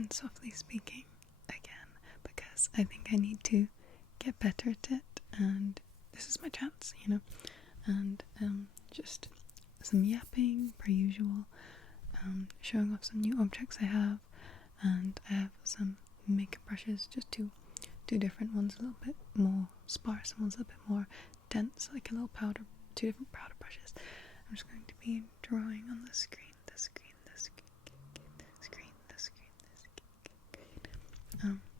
and softly speaking again, because I think I need to get better at it, and this is my chance, and just some yapping per usual, showing off some new objects I have, and I have some makeup brushes, just two different ones, a little bit more sparse and one's a little bit more dense, like a little powder, two different powder brushes. I'm just going to be drawing on the screen.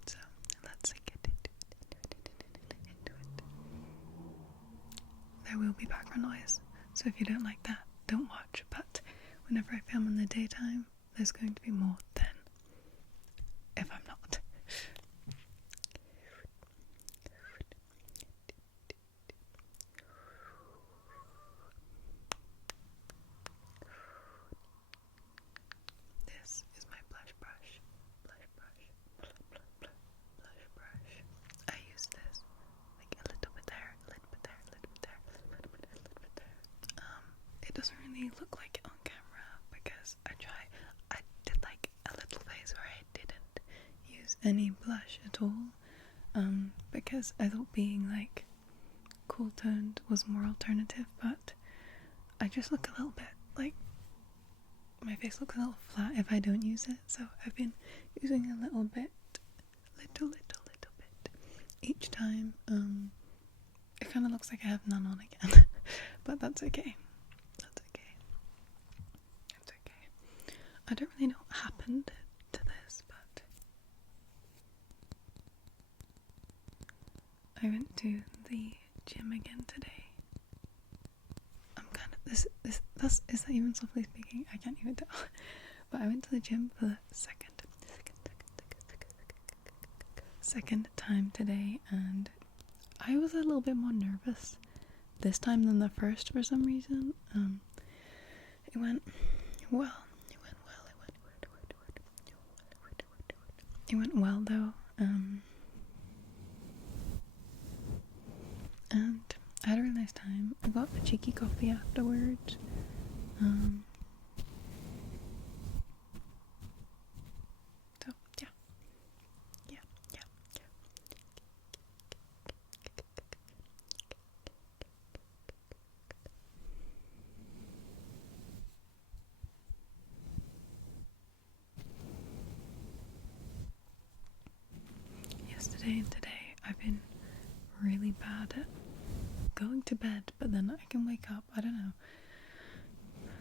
So let's get into it. There will be background noise, so if you don't like that, don't watch, but whenever I film in the daytime, there's going to be more than if I'm not. This is my blush brush. I use this like a little bit there, a little bit there, a little bit there, a little bit there. It doesn't really look like it on camera because I did like a little phase where I didn't use any blush at all, because I thought being like cool toned was more alternative, but I just look a little bit like my face looks a little flat if I don't use it, so I've been using a little bit, little bit each time. It kind of looks like I have none on again, but that's okay. I don't really know what happened to this, but I went to the gym again today. I'm kind of is that even softly speaking? I can't even tell. But I went to the gym for the second time today, and I was a little bit more nervous this time than the first for some reason. It went well. It went well though. And I had a really nice time. I got a cheeky coffee afterwards. So yeah. Yesterday and today I've been really bad at going to bed, but then I can wake up, I don't know,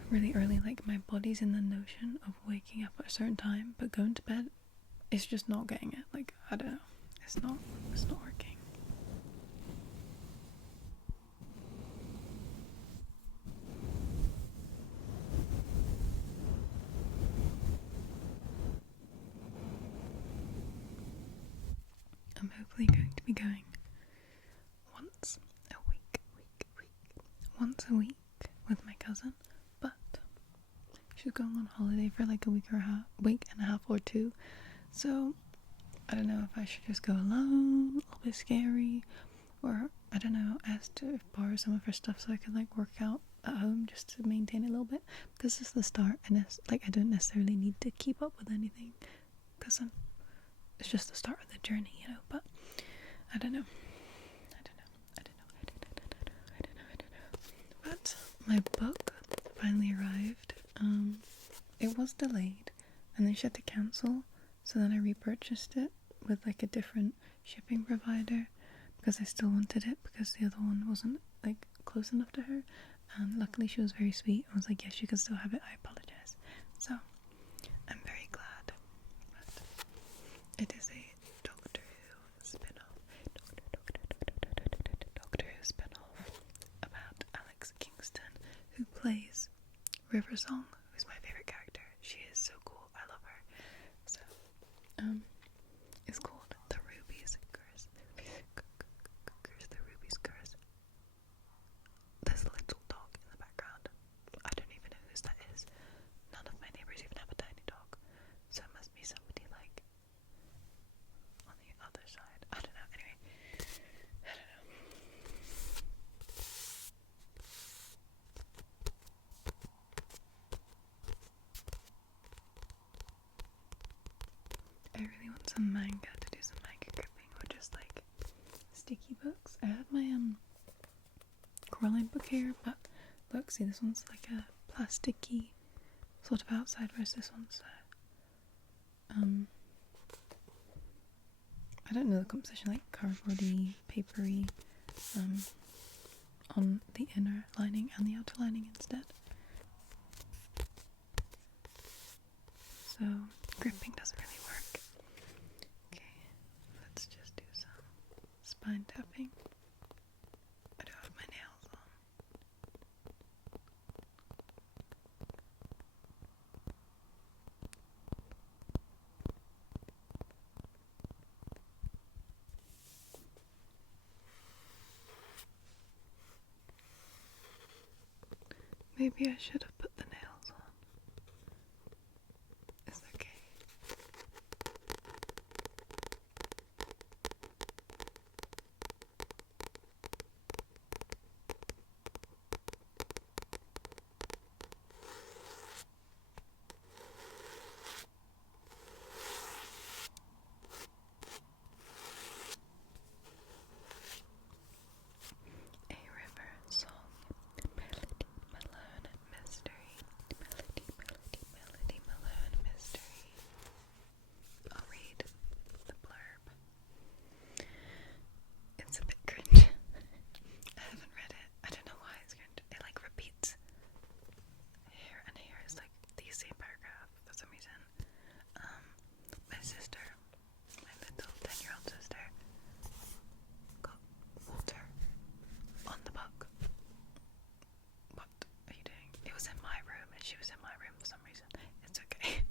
really early. Like my body's in the notion of waking up at a certain time, but going to bed is just not getting it. Like, I don't know, it's not working. I'm hopefully going to be going once a week with my cousin, but she's going on holiday for like a week and a half or two, so I don't know if I should just go alone, a little bit scary, or I don't know, ask to borrow some of her stuff so I can like work out at home just to maintain it a little bit, because it's the start and it's like I don't necessarily need to keep up with anything because it's just the start of the journey, but I don't know. But my book finally arrived. It was delayed and then she had to cancel, so then I repurchased it with like a different shipping provider because I still wanted it because the other one wasn't like close enough to her, and luckily she was very sweet and was like, yes, you can still have it, I apologize. So I'm very glad. But it is a Doctor Who spin-off. Doctor Who spin-off about Alex Kingston, who plays River Song, who's my favorite character. She is so cool. I love her. So, it's called The Ruby's Curse. The Ruby's Curse. There's a little dog in the background. I don't even know whose that is. None of my neighbors even have a tiny dog. So it must be somebody like on the other side. I don't know. Anyway. I don't know. some manga, to do some manga gripping, or just like sticky books. I had my Coraline book here, but look, see, this one's like a plasticky sort of outside, whereas this one's I don't know the composition, like cardboardy, papery, on the inner lining and the outer lining instead. So gripping doesn't really work. Okay, let's just do some spine tapping. I don't have my nails on. Maybe I should have put the nails on. It's okay. A river song. Melody, Malone, mystery. Melody, melody, melody, Malone, mystery. I'll read the blurb. It's a bit cringe. I haven't read it. I don't know why it's cringe. It like repeats here and here. Is like the same paragraph for some reason. My sister, my little 10-year-old sister, got water on the book. What are you doing? It was in my room and she was in my room for some reason. It's okay.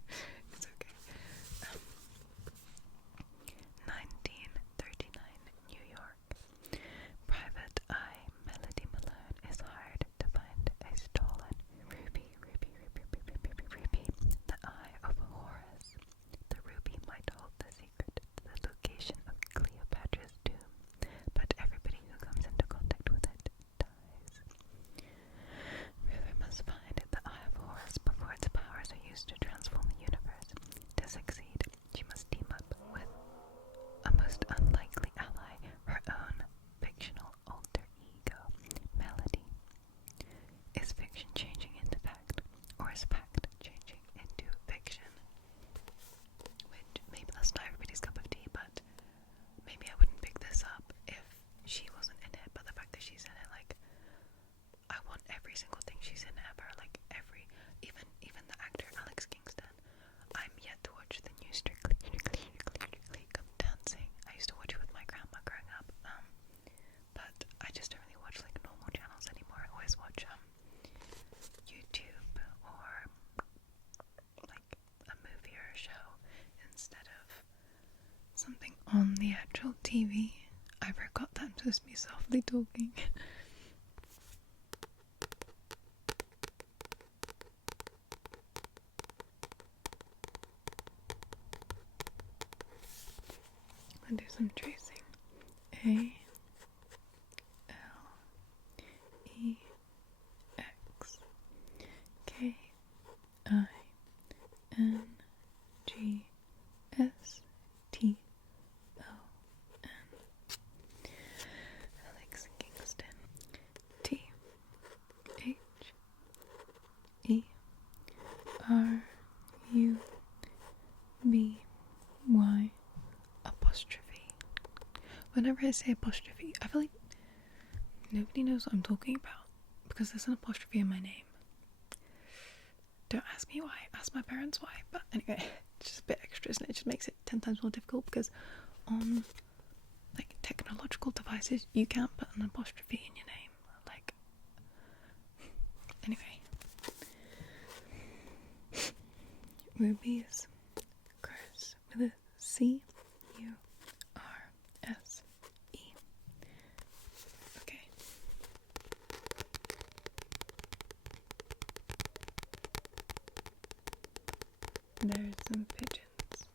It's okay. 1939, New York. Private Eye Melody Malone is hired to find a stolen ruby. The Eye of Horus. The ruby might hold the secret to the location of Cleopatra's tomb, but everybody who comes into contact with it dies. River must find the Eye of Horus before its powers are used to transform the universe. To succeed, she must team up with a most unlikely ally, her own fictional alter ego, Melody. Is fiction changing into fact, or is fact changing into fiction? Which, maybe that's not everybody's cup of tea, but maybe I wouldn't pick this up if she wasn't in it, but the fact that she's in it, like, I want every single thing she's in ever, like, even the actor Alex Kingston. I'm yet to watch the new Strictly Come Dancing. I used to watch it with my grandma growing up, but I just don't really watch, like, normal channels anymore. I always watch, YouTube or, like, a movie or a show instead of something on the actual TV. I forgot that I'm supposed to be softly talking. I'll do some tracing. A L E X K I N G S T O N. Alex Kingston. T H E R U B Y apostrophe. Whenever I say apostrophe, I feel like nobody knows what I'm talking about because there's an apostrophe in my name. Don't ask me why, ask my parents why, but anyway, it's just a bit extra, isn't it? It just makes it 10 times more difficult because on, like, technological devices, you can't put an apostrophe in your name. Like, anyway. Rubies occurs with a C-U-R-S-E. Okay. There's some pigeons.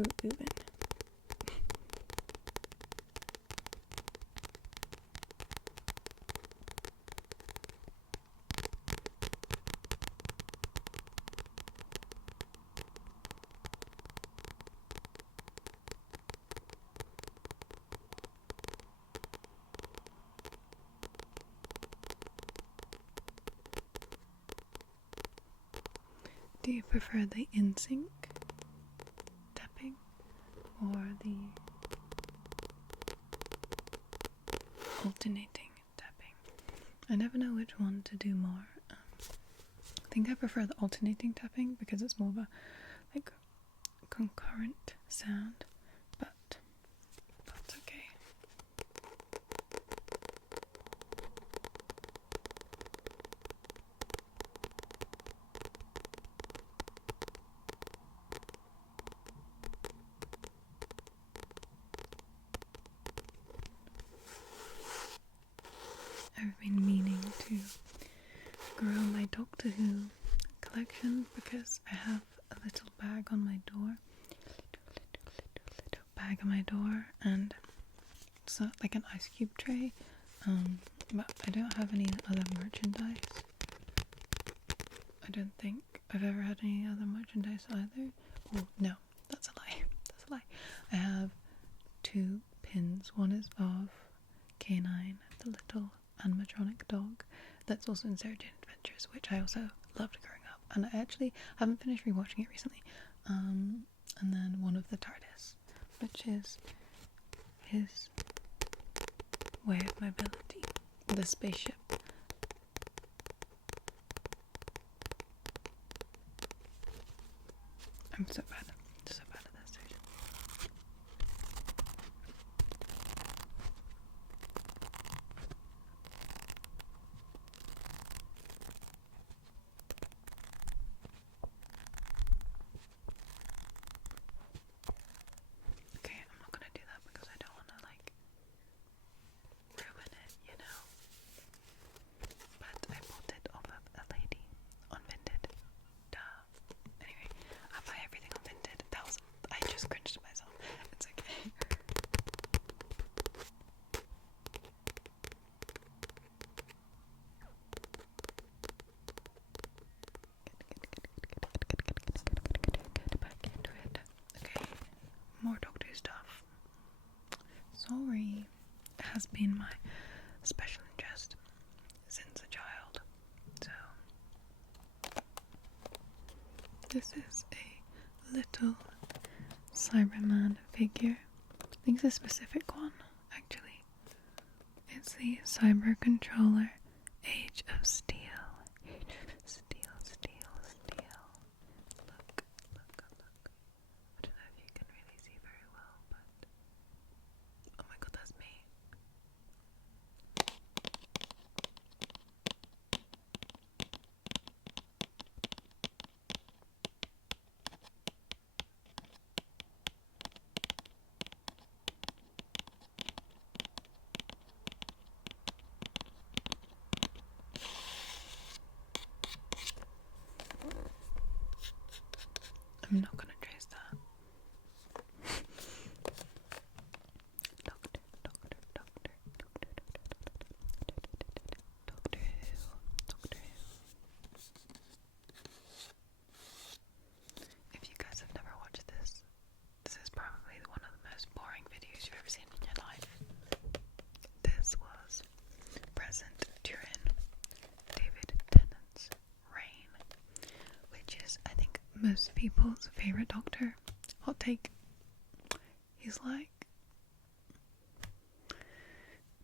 Ooh-ooing. Do you prefer the in-sync tapping or the alternating tapping? I never know which one to do more. I think I prefer the alternating tapping because it's more of a like concurrent sound, but that's okay. I've been meaning to grow my Doctor Who collection because I have a little bag on my door. Little bag on my door, and it's like an ice cube tray. But I don't have any other merchandise. I don't think I've ever had any other merchandise either. Oh no, that's a lie. That's a lie. I have 2 pins. One is of K9, the little animatronic dog that's also in Sarah Jane Adventures, which I also loved growing up, and I actually haven't finished rewatching it recently. And then one of the TARDIS, which is his way of mobility, the spaceship. I'm so bad at this. Okay, I'm not gonna do that because I don't want to like ruin it, you know. But I bought it off of a lady on Vinted. Duh. Anyway, I buy everything on Vinted. I just cringed to myself. It's okay. Get back into it. Okay, more Doctor Who stuff. Sorry, it has been my special interest since a child. So this is a little Cyberman figure. I think it's a specific one, actually. It's the Cyber Controller Age of Steel. Age of Steel, Steel, Steel. Look. I don't know if you can really see very well, but oh my god, that's me. I'm not gonna trace that. Doctor Who. If you guys have never watched this, this is probably one of the most boring videos you've ever seen in your life. This was present during David Tennant's reign, which is, I think, most people's favourite Doctor. Hot take. He's like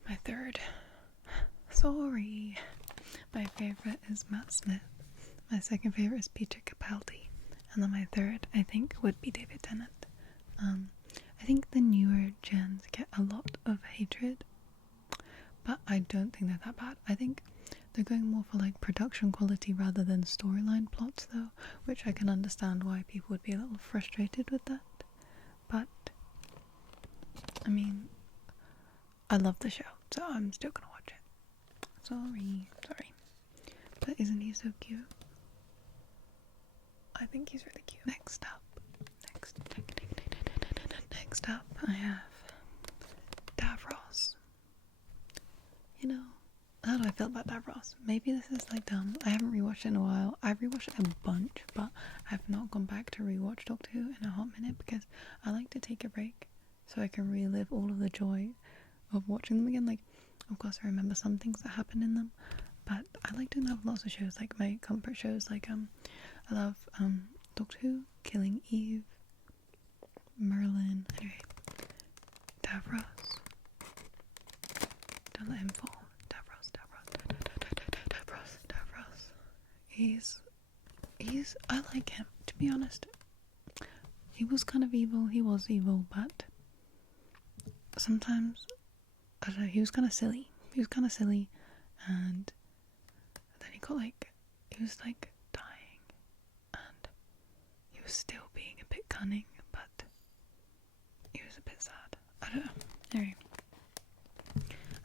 my third. Sorry. My favourite is Matt Smith. My second favourite is Peter Capaldi. And then my third, I think, would be David Tennant. I think the newer gens get a lot of hatred, but I don't think they're that bad. I think they're going more for like production quality rather than storyline plots though, which I can understand why people would be a little frustrated with that. But I mean, I love the show, so I'm still gonna watch it. Sorry. But isn't he so cute? I think he's really cute. Next up, I have Davros. You know, how do I feel about Davros? Maybe this is like dumb. I haven't rewatched it in a while. I've rewatched it a bunch, but I've not gone back to rewatch Doctor Who in a hot minute because I like to take a break so I can relive all of the joy of watching them again. Like, of course, I remember some things that happen in them, but I like doing that with lots of shows. Like my comfort shows, like I love Doctor Who, Killing Eve, Merlin, anyway, Davros. Don't let him fall. Davros. He's I like him, to be honest. He was kind of evil, but sometimes, I don't know, he was kind of silly, and then he was like dying, and he was still being a bit cunning, but he was a bit sad. I don't know. Anyway.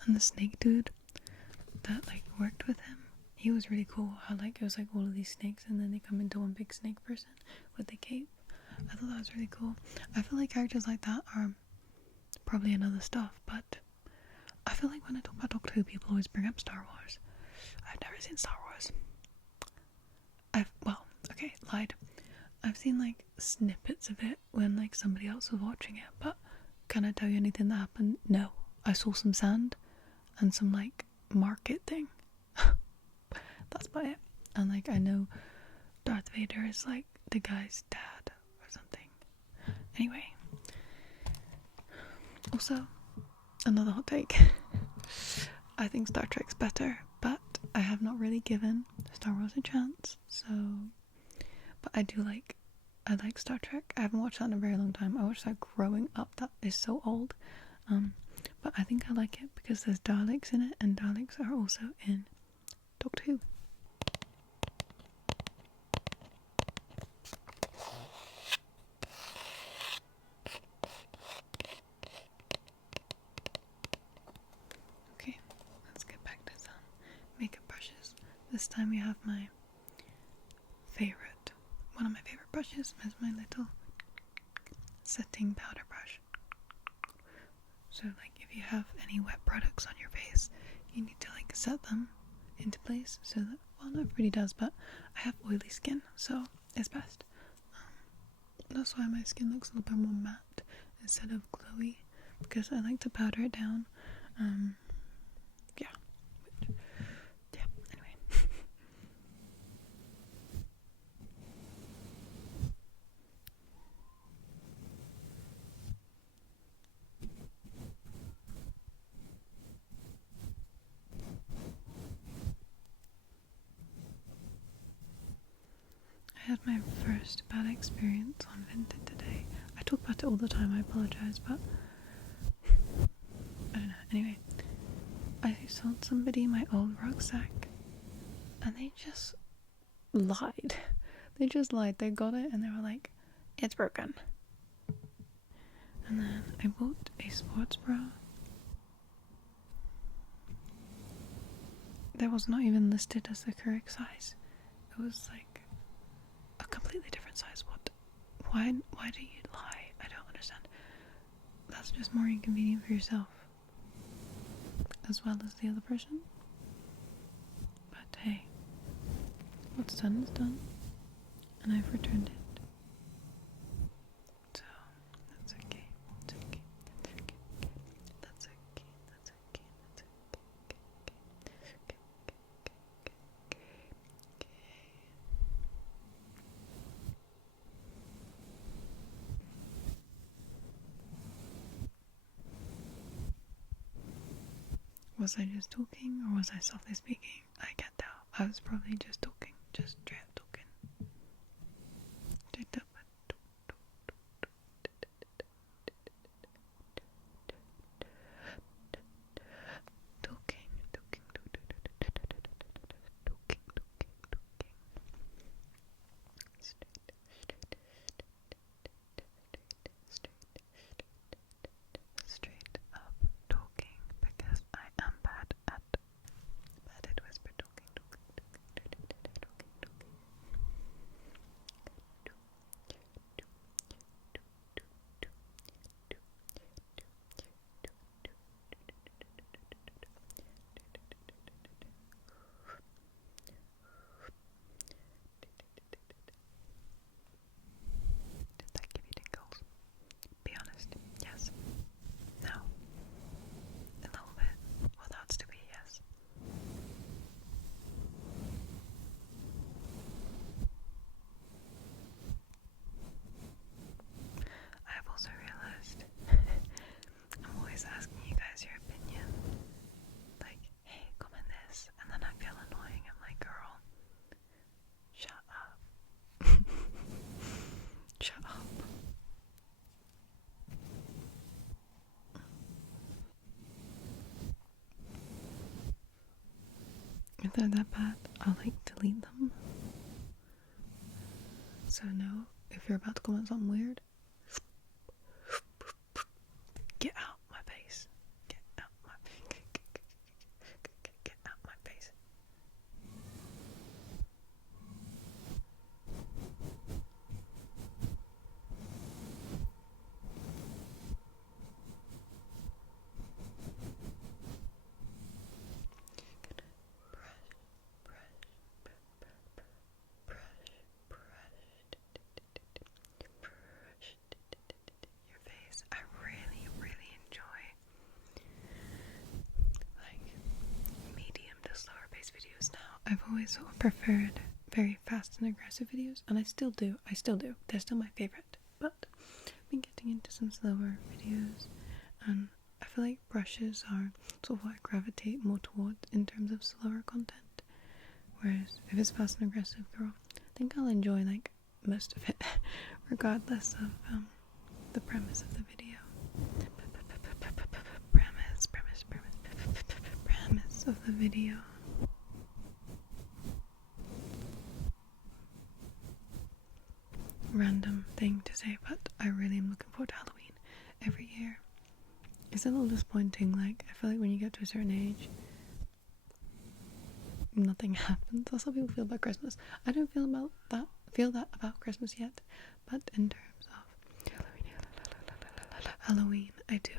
And the snake dude that like worked with him, he was really cool. How like it was like all of these snakes and then they come into one big snake person with the cape. I thought that was really cool. I feel like characters like that are probably in other stuff, but I feel like when I talk about Doctor Who, people always bring up Star Wars. I've never seen Star Wars. Lied. I've seen like snippets of it when like somebody else was watching it, but can I tell you anything that happened? No. I saw some sand and some like market thing. That's about it. And like I know Darth Vader is like the guy's dad or something. Anyway. Also, another hot take. I think Star Trek's better, but I have not really given Star Wars a chance, so but I like Star Trek. I haven't watched that in a very long time. I watched that growing up. That is so old. But I think I like it because there's Daleks in it, and Daleks are also in Doctor Who. Okay, let's get back to some makeup brushes. This time we have one of my favorite brushes is my little setting powder brush. So like if you have any wet products on your face, you need to like set them into place so that, well, not everybody does, but I have oily skin, so it's best. That's why my skin looks a little bit more matte instead of glowy, because I like to powder it down. Anyway. I had my first bad experience on Vinted today. I talk about it all the time, I apologise, but I don't know. Anyway, I sold somebody my old rucksack and they just lied. They got it and they were like, it's broken. And then I bought a sports bra that was not even listed as the correct size. It was like a completely different size. What? Why do you lie? I don't understand. That's just more inconvenient for yourself as well as the other person. But hey, what's done is done, and I've returned it. So that's okay. That's okay. That's okay. That's okay. That's okay. Was I just talking or was I softly speaking? I can't tell. I was probably just talking, just straight up talking. Straight up. Straight up talking because I am bad at whisper talking. they're that bad, I'll like delete them. So no, if you're about to comment something weird, get out my face. Get out my face. Get out my face. Your face. I really, really enjoy like medium to slower paced videos now. I've always sort of preferred very fast and aggressive videos, and I still do. They're still my favorite. But I've been getting into some slower videos, and I feel like brushes are sort of what I gravitate more towards in terms of slower content. Whereas if it's fast and aggressive, girl, I think I'll enjoy like most of it, regardless of the premise of the video. Premise of the video. Random thing to say, but I really am looking forward to Halloween every year. It's a little disappointing, like I feel like when you get to a certain age, nothing happens. That's how people feel about Christmas. I don't feel that about Christmas yet, but in terms of Halloween, I do.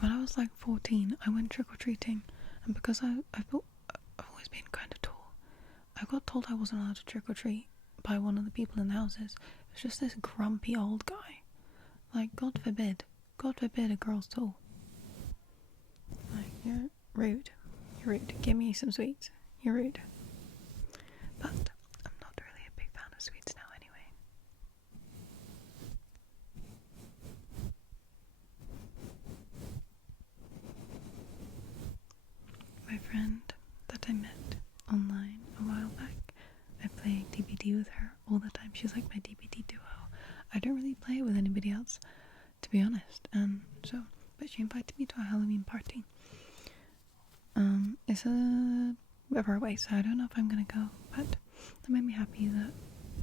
When I was like 14, I went trick-or-treating, and because I've always been kind of tall, I got told I wasn't allowed to trick-or-treat by one of the people in the houses. It was just this grumpy old guy. Like, God forbid a girl's tall. Like, you're rude. You're rude. Give me some sweets. You're rude. But I'm not really a big fan of sweets now anyway. My friend that I met online a while back, I play DBD with her all the time. She's like my DBD duo. I don't really play it with anybody else, to be honest. But she invited me to a Halloween party. It's a bit far away, so I don't know if I'm gonna go, but that made me happy that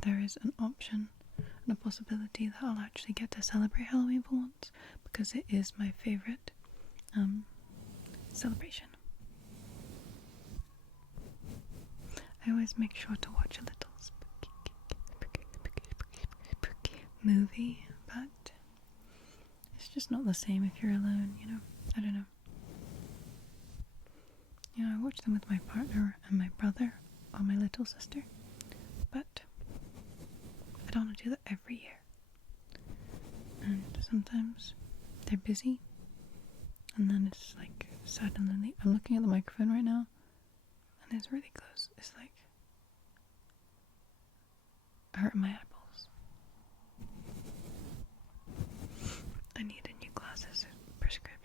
there is an option and a possibility that I'll actually get to celebrate Halloween for once, because it is my favourite celebration. I always make sure to watch a little spooky movie, but it's just not the same if you're alone, you know? I don't know. You know, I watch them with my partner and my brother or my little sister, but I don't want to do that every year. And sometimes they're busy, and then it's like suddenly I'm looking at the microphone right now, and it's really close. It's like hurting my eyeballs. I need a new glasses prescription.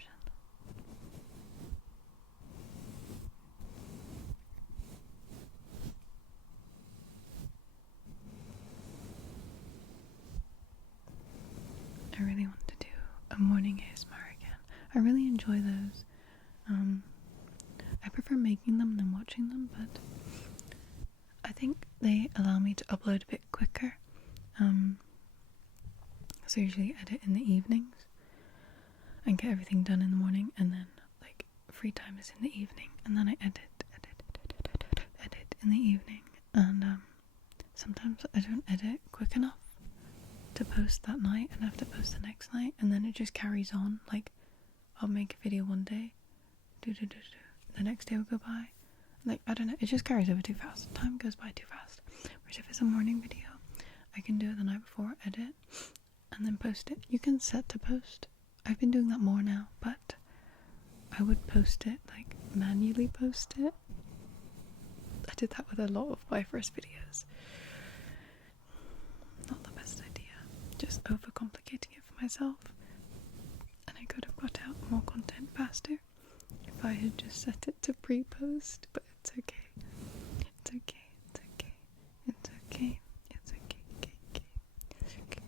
I really want to do a morning ASMR again. I really enjoy those. I prefer making them than watching them, but I think they allow me to upload a bit quicker. So I usually edit in the evenings and get everything done in the morning, and then like free time is in the evening, and then I edit in the evening, and sometimes I don't edit quick enough to post that night and have to post the next night, and then it just carries on. Like, I'll make a video one day, the next day will go by, like, I don't know, it just carries over too fast. Time goes by too fast. Whereas if it's a morning video, I can do it the night before, edit, and then post it. You can set to post. I've been doing that more now, but I would post it, like, manually post it. I did that with a lot of my first videos. Not the best idea. Just overcomplicating it for myself. And I could have got out more content faster if I had just set it to pre-post, but it's okay. It's okay. It's okay. It's okay. It's okay. Okay. It's okay.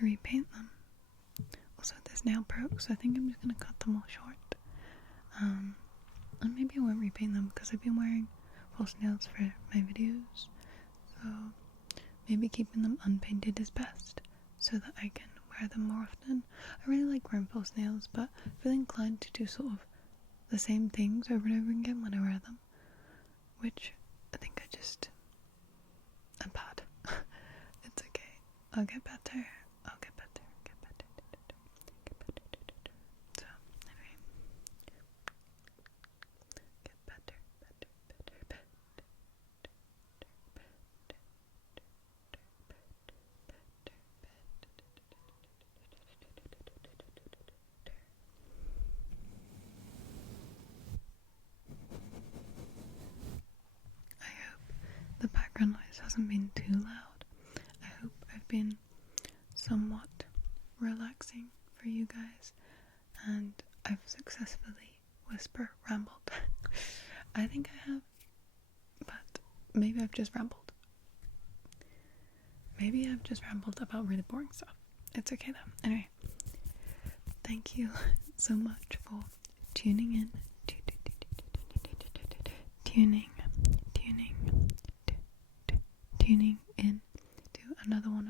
to repaint them. Also, this nail broke, so I think I'm just gonna cut them all short. And maybe I won't repaint them because I've been wearing false nails for my videos, so maybe keeping them unpainted is best so that I can wear them more often. I really like wearing false nails, but I feel inclined to do sort of the same things over and over again when I wear them, which I think I'm bad. It's okay. I'll get better. So, anyway. Get better. I hope the background noise hasn't been too loud. I hope I've been somewhat relaxing for you guys, and I've successfully rambled. I think I have, but maybe I've just rambled. Maybe I've just rambled about really boring stuff. It's okay though. Anyway, thank you so much for tuning in. Tuning in to another one